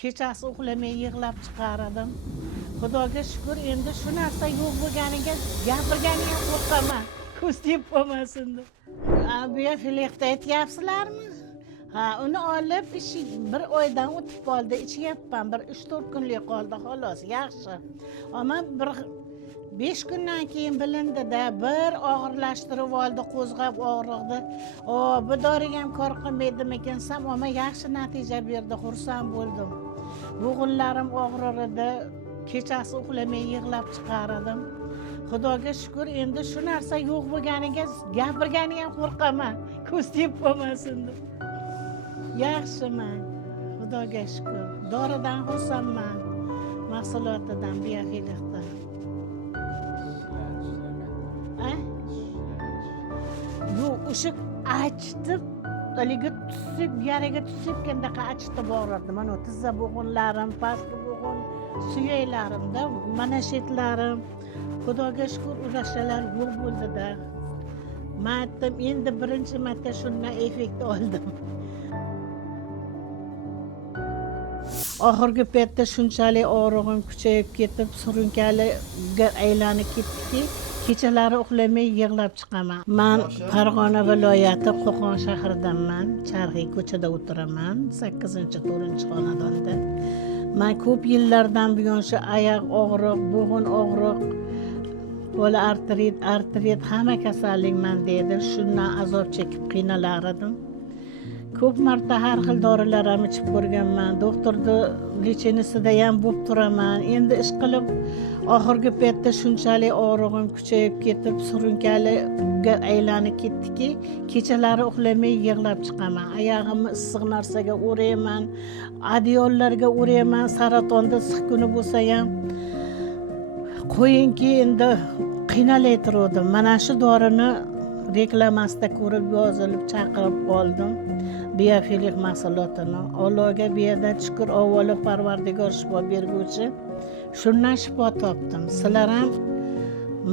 kechasi uxlamay yig'lab chiqardim. Xudoga shukr, endi shu narsa yo'q bo'lganiga gapirganiga ham qo'rqaman. Ko'z tiyib qolmasin deb. Biofilikda aytyapsizlarmi? Ha, uni olib bir oydan o'tib qoldi, ichyapman. Bir 3-4 kunlik qoldi xolos, yaxshi. Ammo bir 5 kundan keyin bilindi-da, bir og'irlashtirib oldi, qo'zg'ab og'riqni. Bu doriga ham kor qilmaydimikinsam, ammo yaxshi natija berdi, xursand bo'ldim. Bo'g'inlarim og'rir edi, kechasi uxlamay yig'lab chiqardim. Xudoga shukr, endi shu narsa yo'q bo'lganiga gapirganiga ham qo'rqaman. Ko'z tiyib qolmasin deb. Yaxshiman. Xudoga shukr. Doridan xursandman. Mahsulotidan, biofilikdan. Bu o'sha achitib, haligi tusib, yaraga tusibganda achitib og'rirdi. Mana tizza bo'g'inlarim, pastki bo'g'in, suyaklarimda, mana shetlarim. Xudoga shukr, urashalar yo'q bo'ldi-da. Men aytdim, endi birinchi marta shundan effekt oldim. Oxirgi paytda shunchalik og'rig'im kuchayib ketib, surunkaliga aylanib ketdiki, kechalari uxlamay yig'lab chiqaman. Men Farg'ona viloyati Qo'qon shahridanman. Charxiy ko'chada o'tiraman, 8-4-xonadonda. Men ko'p yillardan buyon shu oyoq og'riq, bo'g'in og'riq, bola artrit hamma kasallik menda edi. Shundan azob chekib qiynalar edim. Ko'p marta har xil dorilar ham ichib ko'rganman. Doktorda lechenisida ham bo'lib turaman. Endi ish qilib oxirgi paytda shunchalik og'rig'im kuchayib ketib, surunkaliga aylanib ketdiki, kechalari uxlamay yig'lab chiqaman. Oyog'imni issiq narsaga o'rayman, adyollarga o'rayman, saratonda issiq kuni bo'lsa ham. Qo'yingki, endi qiynalaytirdim. Mana shu dorini reklamasida ko'rib yozilib chaqirib oldim. Biofilik mahsulotini. Allohga beyadan shukr, avvalo Parvardigor shifo berguvchi. Shundan shifo topdim. Sizlar ham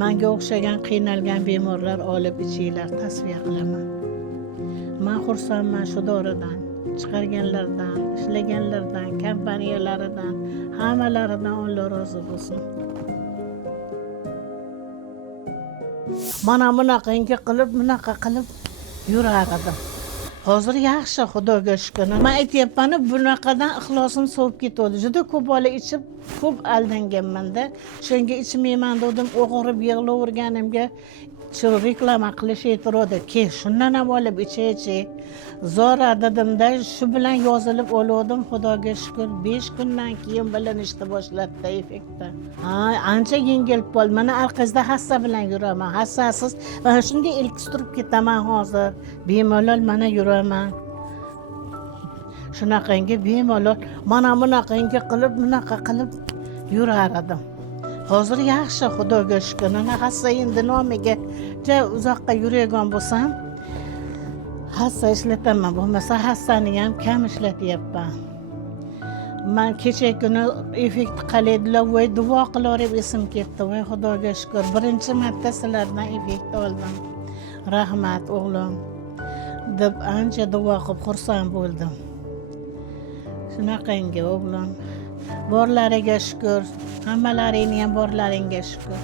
menga o'xshagan qiynalgan bemorlar olib ichinglar, tavsiya qilaman. Men xursandman shu doridan, chiqarganlardan, ishlaganlardan, kompaniyalaridan, hammalaridan Alloh rozi bo'lsin. Mana bunaqangi qilib, bunaqa qilib yurardim. Hozir yaxshi, Xudoga shukr. Men aytyapman, bunaqadan ixlosim sovib ketdi. Juda ko'p bola ichib, ko'p aldanganman-da. Shunga ichmayman dedim, o'g'irib yig'laverganimga shu reklama qilish aytirdi. Ke, shundan ham olib ichaychi. Zora dedimda, shu bilan yozilib oldim. Xudoga shukr, 5 kundan keyin bilinishni boshladi effektda. Ancha yengil bo'ldi. Mana orqasida hassa bilan yuraman. Hassasiz mana shunday ilkis turib ketaman hozir. Bemalol mana yuraman. Shunaqangi bemalol, mana bunaqangi qilib, bunaqa qilib yurar edim. Hozir yaxshi, Xudoga shukr. Mana hassa endi nomiga uzoqqa yuradigan bo'lsam, hassa ishlataman. Bo'lmasa hassani ham kam ishlatyapman. Men kecha kuni effekt qalaydilar, voy duo qilaverib esim ketdi. Voy Xudoga shukr, birinchi marta sizlardan effekt oldim. Rahmat o'g'lim deb ancha duo qilib xursand bo'ldim. Shunaqangi o'g'lim. Borlariga shukr, hammalaringni ham borlaringga shukr.